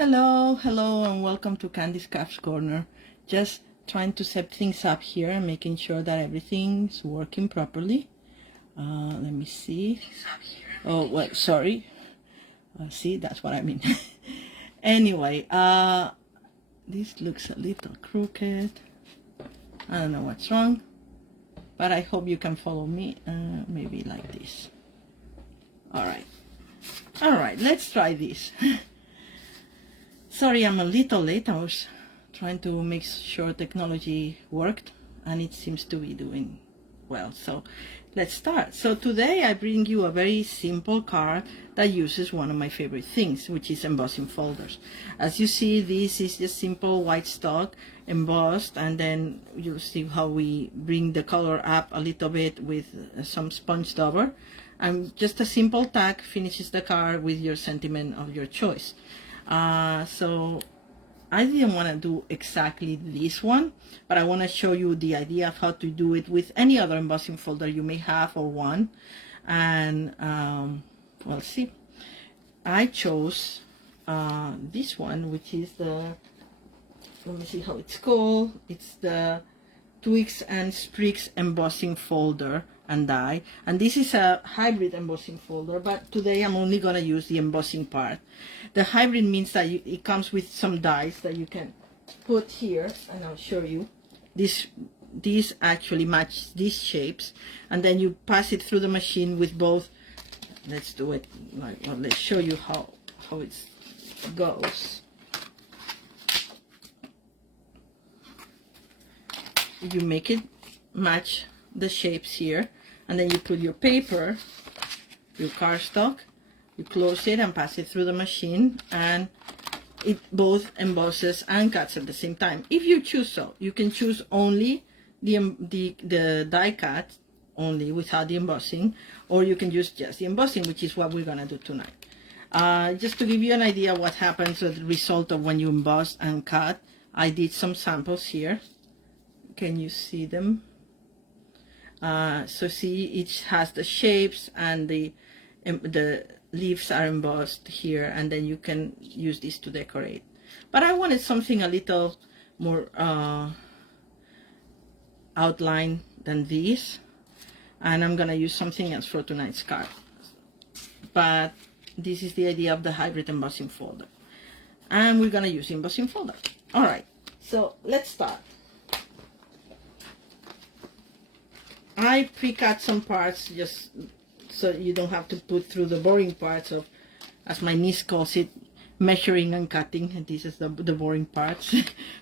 Hello, and welcome to Candy's Crafts Corner. Just trying to set things up here and making sure that everything's working properly. Let me see. Oh, well, sorry. See, that's what I mean. Anyway, this looks a little crooked. I don't know what's wrong, but I hope you can follow me. Maybe like this. All right, let's try this. Sorry, I'm a little late. I was trying to make sure technology worked, and it seems to be doing well. So let's start. So today I bring you a very simple card that uses one of my favorite things, which is embossing folders. As you see, this is just simple white stock embossed, and then you'll see how we bring the color up a little bit with some sponge dauber. And just a simple tag finishes the card with your sentiment of your choice. So I didn't want to do exactly this one, but I want to show you the idea of how to do it with any other embossing folder you may have or want. And we'll see. I chose this one, which is the, let me see how it's called. It's the Twigs and Sprigs embossing folder and die, and this is a hybrid embossing folder, but today I'm only going to use the embossing part. The hybrid means that it comes with some dies that you can put here, and I'll show you. These actually match these shapes, and then you pass it through the machine with both. Let's do it like, well, let's show you how it goes. You make it match the shapes here, and then you put your paper, your cardstock, you close it and pass it through the machine, and it both embosses and cuts at the same time. If you choose so, you can choose only the die cut only without the embossing, or you can use just the embossing, which is what we're gonna do tonight. Just to give you an idea what happens as a result of when you emboss and cut, I did some samples here. Can you see them? So see, each has the shapes, and the leaves are embossed here, and then you can use this to decorate. But I wanted something a little more outline than this, and I'm gonna use something else for tonight's card. But this is the idea of the hybrid embossing folder, and we're gonna use the embossing folder. All right, so let's start. I pre-cut some parts just so you don't have to put through the boring parts of, as my niece calls it, measuring and cutting. And this is the boring parts.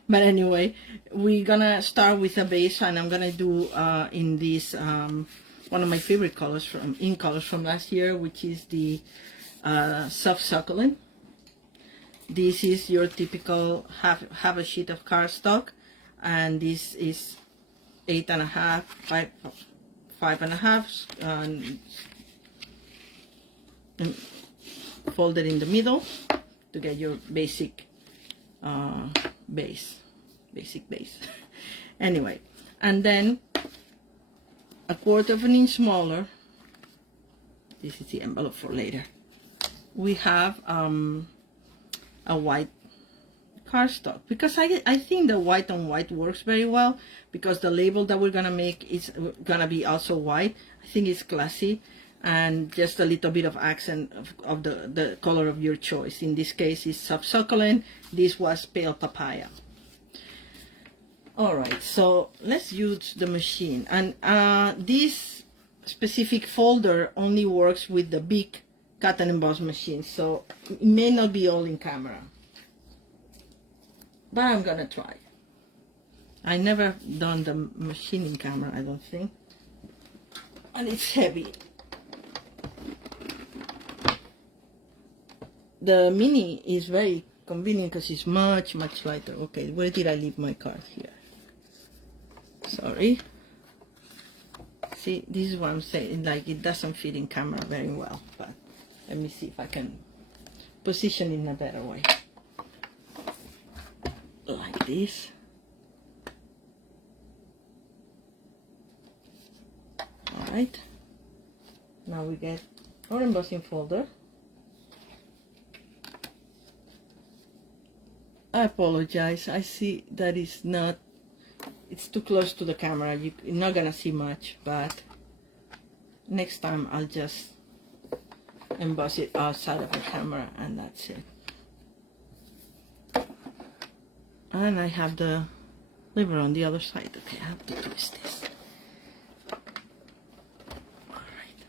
But anyway, we're gonna start with a base, and I'm gonna do in this one of my favorite colors from ink colors from last year, which is the soft succulent. This is your typical half a sheet of cardstock, and this is 8.5, 5.5, and fold it in the middle to get your basic base. Anyway, and then a 1/4 of an inch smaller. This is the envelope for later. We have a white cardstock, because I think the white on white works very well, because the label that we're gonna make is gonna be also white. I think it's classy, and just a little bit of accent of the color of your choice. In this case, it's soft succulent. This was pale papaya. All right, so let's use the machine, and this specific folder only works with the big cut and emboss machine, so it may not be all in camera, but I'm gonna try. I never done the machining camera, I don't think, and it's heavy. The mini is very convenient because it's much lighter. Okay, where did I leave my card? Here. Sorry. See, this is what I'm saying, like it doesn't fit in camera very well, but let me see if I can position it in a better way. Like this. Alright, now we get our embossing folder, I apologize. I see that it's too close to the camera. You're not gonna see much, but next time I'll just emboss it outside of the camera and that's it. And I have the lever on the other side. Okay, I have to twist this. Alright.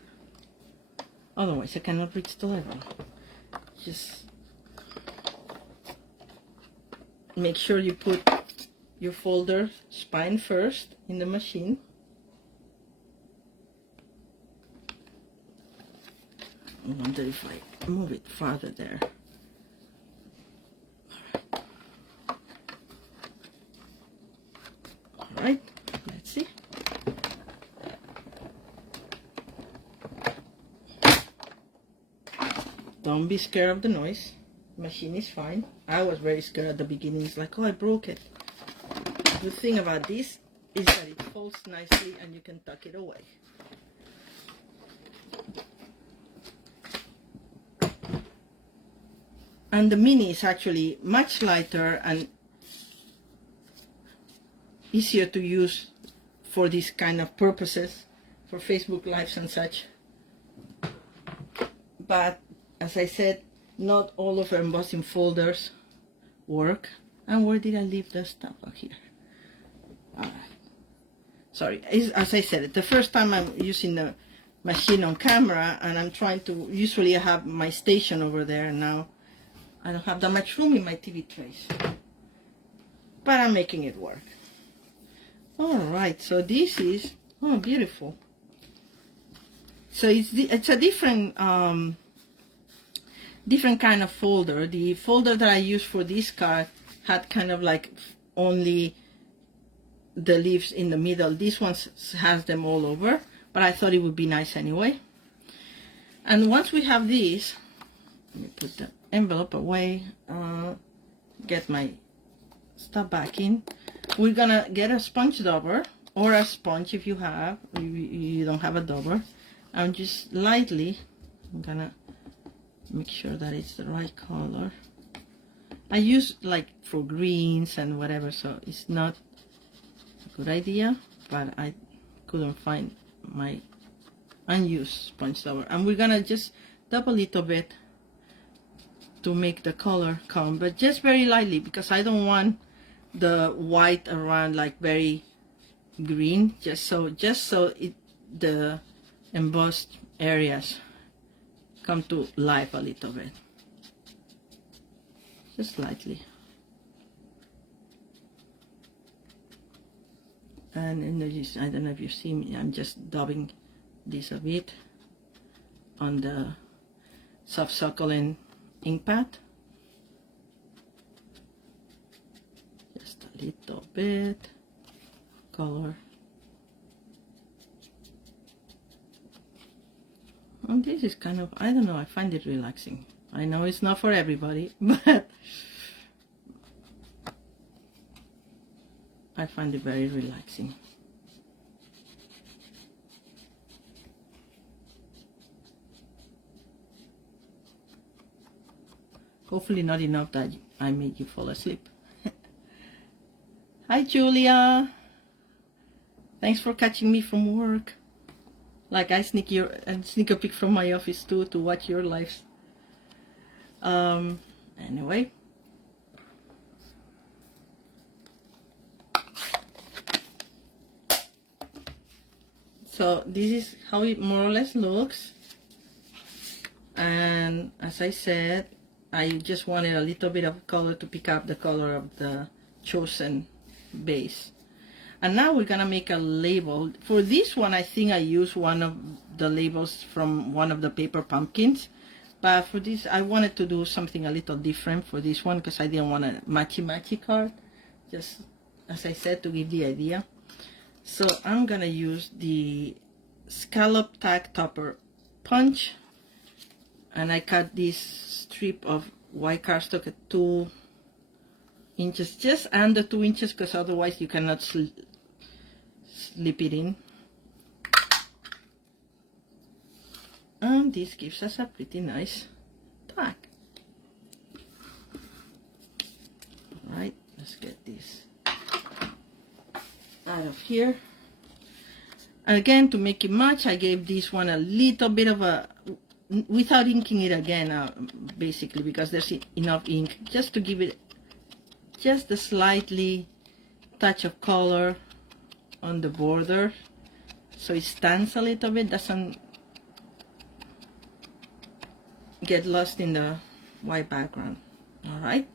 Otherwise I cannot reach the lever. Just make sure you put your folder spine first in the machine. I wonder if I move it farther there. Alright, let's see. Don't be scared of the noise. The machine is fine. I was very scared at the beginning. It's like, oh, I broke it. The thing about this is that it folds nicely and you can tuck it away. And the mini is actually much lighter and easier to use for these kind of purposes, for Facebook Lives and such. But as I said, not all of our embossing folders work. And where did I leave the stuff? Oh, here. Alright. Sorry, as I said, the first time I'm using the machine on camera and I'm trying to, usually I have my station over there and now I don't have that much room in my TV trays. But I'm making it work. Alright, so this is, oh, beautiful. So it's a different different kind of folder. The folder that I used for this card had kind of like only the leaves in the middle. This one has them all over, but I thought it would be nice anyway. And once we have these, let me put the envelope away, get my stuff back in. We're gonna get a sponge dauber or a sponge if you have, you don't have a dauber. I'm just lightly, I'm gonna make sure that it's the right color. I use like for greens and whatever, so it's not a good idea, but I couldn't find my unused sponge dauber. And we're gonna just dab a little bit to make the color come, but just very lightly because I don't want the white around like very green, just so the embossed areas come to life a little bit, just slightly. And I don't know if you see me, I'm just dabbing this a bit on the soft succulent ink pad, just a little bit color. And this is kind of, I don't know, I find it relaxing. I know it's not for everybody, but I find it very relaxing. Hopefully not enough that I made you fall asleep. Hi Julia, thanks for catching me from work. Like I sneak a peek from my office too to watch your lives. Anyway. So this is how it more or less looks. And as I said, I just wanted a little bit of color to pick up the color of the chosen base. And now we're gonna make a label. For this one, I think I used one of the labels from one of the paper pumpkins. But for this, I wanted to do something a little different for this one because I didn't want a matchy-matchy card. Just, as I said, to give the idea. So I'm gonna use the scallop tag topper punch. And I cut this strip of white cardstock at 2 inches, just under 2 inches, because otherwise you cannot slip it in. And this gives us a pretty nice tag. Right, let's get this out of here. Again, to make it match, I gave this one a little bit of a, without inking it again, basically, because there's enough ink, just to give it just a slightly touch of color on the border, so it stands a little bit, doesn't get lost in the white background. All right,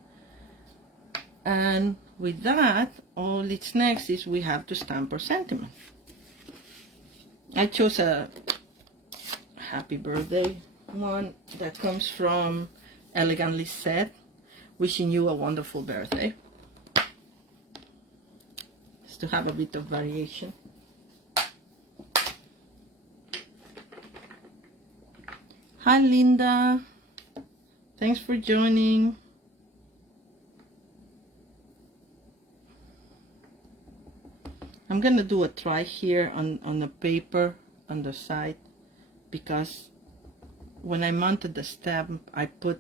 and with that, all it's next is we have to stamp our sentiment. I chose a happy birthday one that comes from Elegantly Set, wishing you a wonderful birthday. Just to have a bit of variation. Hi Linda, thanks for joining. I'm gonna do a try here on the paper on the side, because when I mounted the stamp I put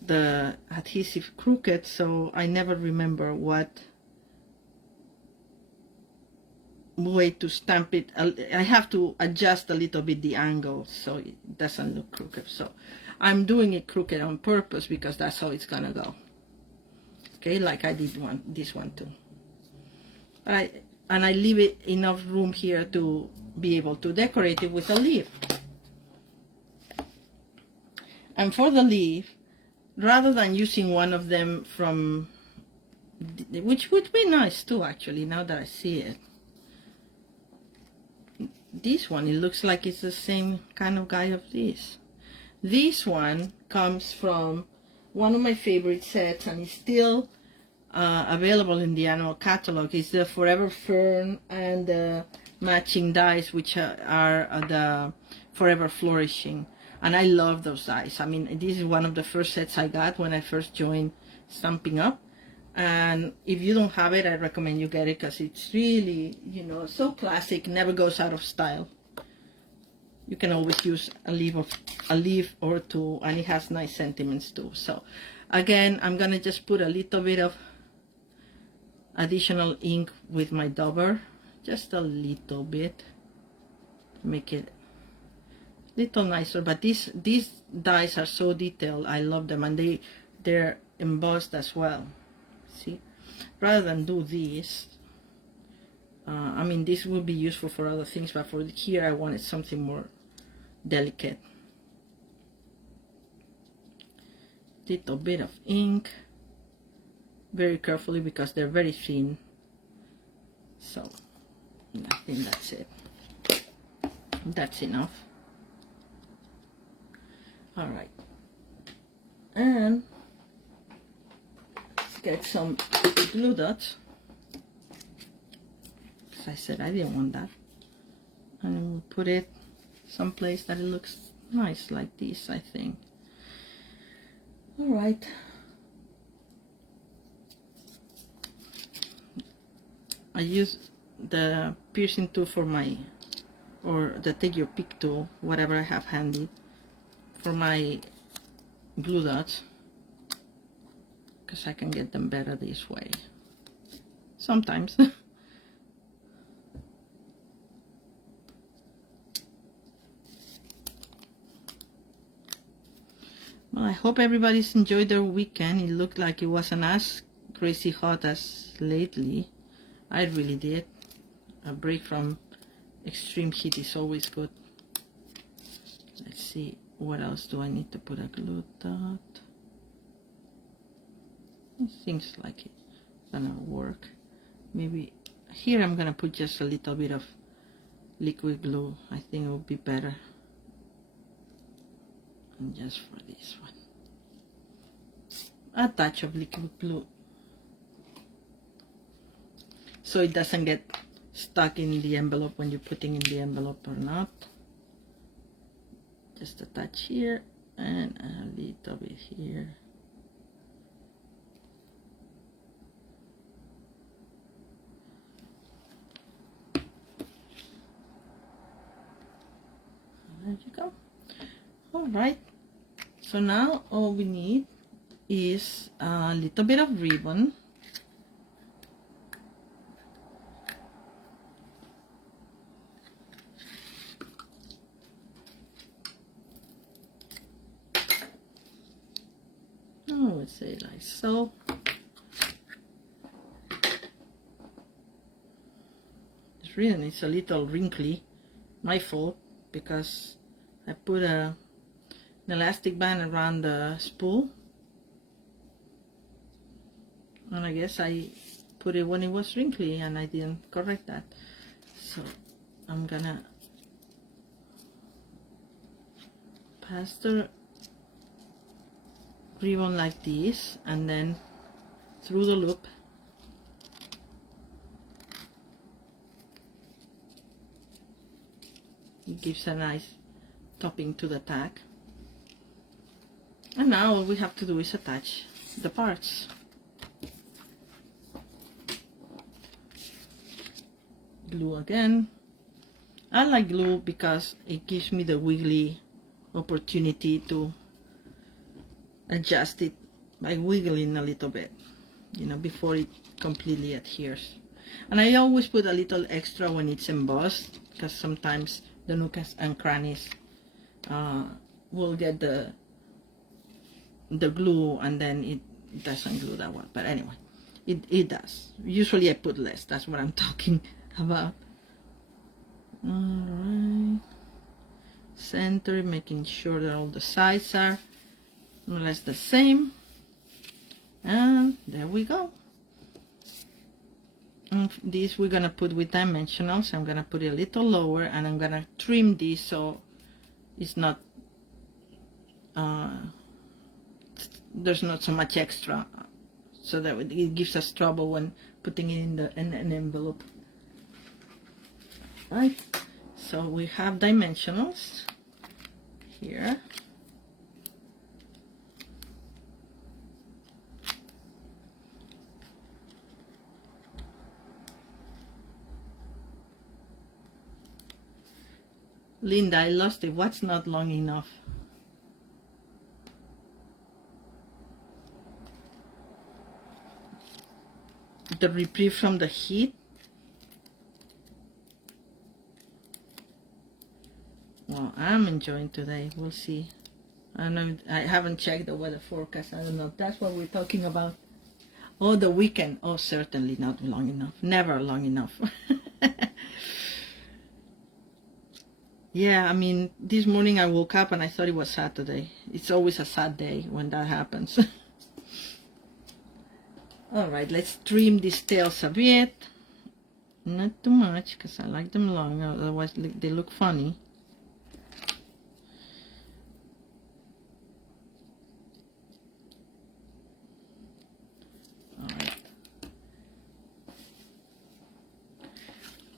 the adhesive crooked, so I never remember what way to stamp it. I have to adjust a little bit the angle so it doesn't look crooked. So I'm doing it crooked on purpose because that's how it's gonna go. Okay, like I did this one too. And I leave it enough room here to be able to decorate it with a leaf. And for the leaf, rather than using one of them from, which would be nice too actually, now that I see it, this one, it looks like it's the same kind of guy of this. This one comes from one of my favorite sets, and it's still available in the annual catalog. Is the Forever Fern and the matching dies, which are the Forever Flourishing, and I love those dies. I mean, this is one of the first sets I got when I first joined Stampin' Up, and if you don't have it, I recommend you get it because it's really, you know, so classic, never goes out of style. You can always use a leaf or two, and it has nice sentiments too. So again, I'm gonna just put a little bit of additional ink with my dauber, just a little bit, to make it a little nicer. But these dies are so detailed, I love them, and they're embossed as well. See, rather than do this, I mean, this would be useful for other things, but for here I wanted something more delicate. Little bit of ink, very carefully because they're very thin. So I think that's it. That's enough. All right, and let's get some glue dots. As I said, I didn't want that, and we'll put it someplace that it looks nice, like this, I think. All right. I use the piercing tool for my, or the take your pick tool, whatever I have handy, for my glue dots, because I can get them better this way sometimes. Well, I hope everybody's enjoyed their weekend. It looked like it wasn't as crazy hot as lately. I really did. A break from extreme heat is always good. Let's see, what else do I need to put a glue dot? It seems like it's gonna work. Maybe here I'm gonna put just a little bit of liquid glue. I think it will be better. And just for this one, a touch of liquid glue, so it doesn't get stuck in the envelope when you're putting in the envelope or not. Just a touch here and a little bit here. There you go. All right, so now all we need is a little bit of ribbon. I would say like so. This ribbon is a little wrinkly, my fault, because I put an elastic band around the spool, and I guess I put it when it was wrinkly and I didn't correct that. So I'm gonna pass the ribbon like this, and then through the loop it gives a nice topping to the tag. And now all we have to do is attach the parts. Glue again. I like glue because it gives me the wiggly opportunity to adjust it by wiggling a little bit, you know, before it completely adheres. And I always put a little extra when it's embossed, because sometimes the nooks and crannies will get the glue, and then it doesn't glue that well. But anyway, it does. Usually I put less. That's what I'm talking about. All right, center, making sure that all the sides are more or less the same, and there we go. And this we're gonna put with dimensionals. I'm gonna put it a little lower, and I'm gonna trim this so it's not there's not so much extra, so that it gives us trouble when putting it in an envelope. Right, so we have dimensionals here. Linda, I lost it. What's not long enough? The reprieve from the heat. Well, I'm enjoying today. We'll see. I don't know. I haven't checked the weather forecast. I don't know if that's what we're talking about. Oh, the weekend. Oh, certainly not long enough. Never long enough. Yeah, I mean, this morning I woke up and I thought it was Saturday. It's always a sad day when that happens. All right, let's trim these tails a bit. Not too much, because I like them long, otherwise they look funny.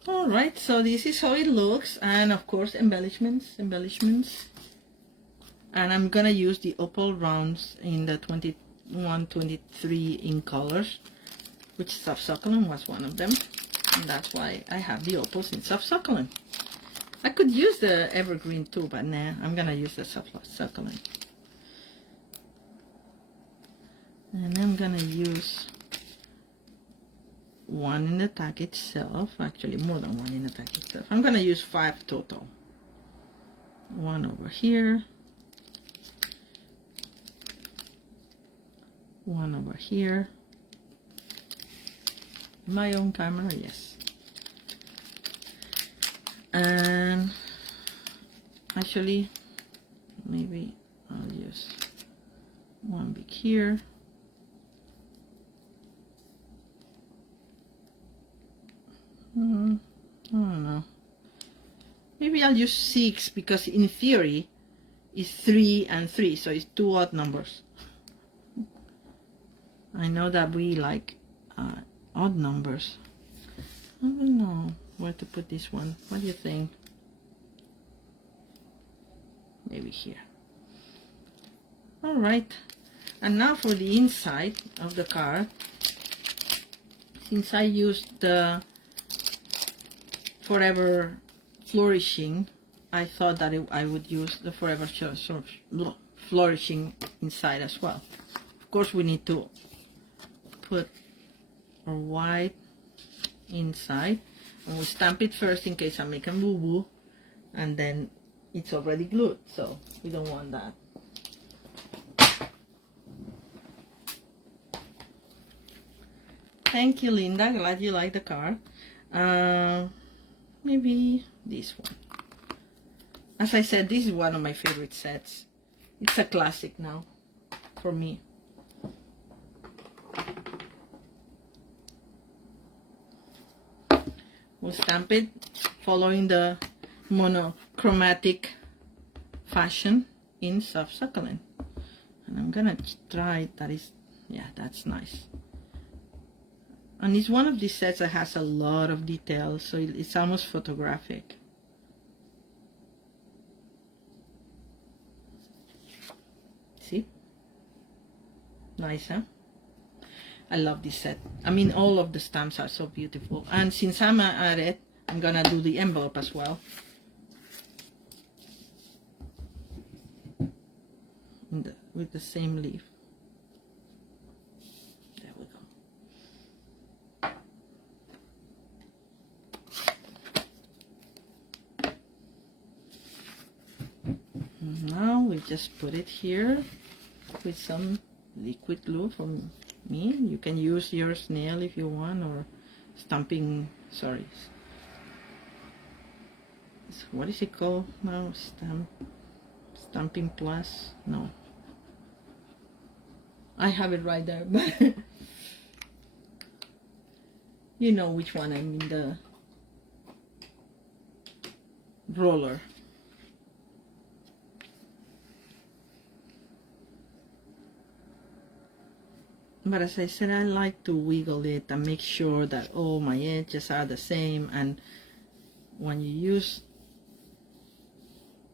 All right, so this is how it looks, and of course embellishments. And I'm gonna use the opal rounds in the 2123 in colors, which soft succulent was one of them, and that's why I have the opals in soft succulent. I could use the evergreen too, but nah, I'm gonna use the soft succulent. And I'm gonna use one in the tag itself, actually more than one in the tag itself. I'm gonna use 5 total. One over here, one over here. My own camera, yes. And actually, maybe I'll use one big here. I don't know. Maybe I'll use 6, because in theory it's 3 and 3, so it's 2 odd numbers. I know that we like odd numbers. I don't know where to put this one. What do you think? Maybe here. All right, and now for the inside of the card. Since I used the Forever Flourishing, I thought that I would use the Forever sort of Flourishing inside as well. Of course, we need to put our white inside, and we stamp it first in case I make a boo-boo, and then it's already glued, so we don't want that. Thank you, Linda. Glad you like the card. Maybe this one. As I said, this is one of my favorite sets. It's a classic now for me. We'll stamp it following the monochromatic fashion in soft succulent. And I'm gonna try that. Is, yeah, that's nice. And it's one of these sets that has a lot of details, so it's almost photographic. See? Nice, huh? I love this set. I mean, all of the stamps are so beautiful. And since I'm at it, I'm gonna do the envelope as well. With the same leaf. There we go. Now we just put it here with some liquid glue from me. You can use your snail if you want, or stamping, sorry, what is it called now? Stamping Plus? No, I have it right there, but you know which one I mean, the roller. But as I said, I like to wiggle it and make sure that all my edges are the same. And when you use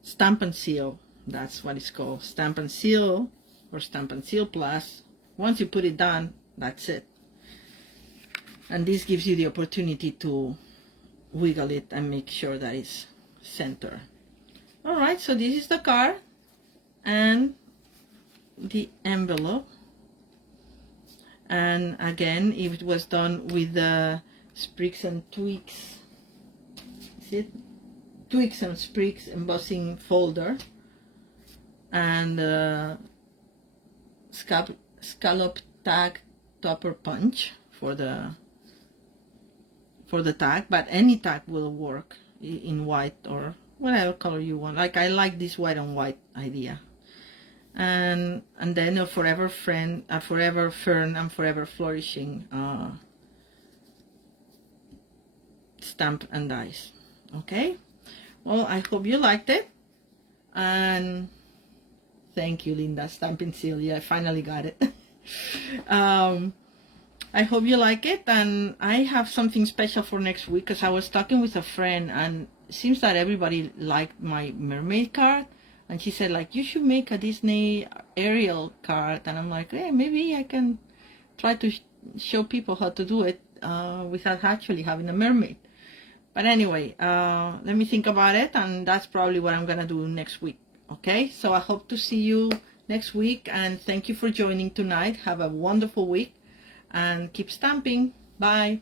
Stamp and Seal, that's what it's called, Stamp and Seal or Stamp and Seal Plus, once you put it down, that's it. And this gives you the opportunity to wiggle it and make sure that it's center. All right, so this is the card and the envelope. And again, it was done with the Sprigs and Twigs, is it? Twigs and Sprigs embossing folder, and scallop tag topper punch for the tag, but any tag will work in white or whatever color you want. Like, I like this white on white idea. And then a forever friend, a forever fern, and forever flourishing stamp and dies. Okay, well, I hope you liked it, and thank you, Linda. Stamping Seal, yeah, I finally got it. I hope you like it, and I have something special for next week, because I was talking with a friend, and it seems that everybody liked my mermaid card. And she said, like, you should make a Disney Ariel card. And I'm like, hey, maybe I can try to show people how to do it without actually having a mermaid. But anyway, let me think about it. And that's probably what I'm going to do next week. Okay, so I hope to see you next week. And thank you for joining tonight. Have a wonderful week. And keep stamping. Bye.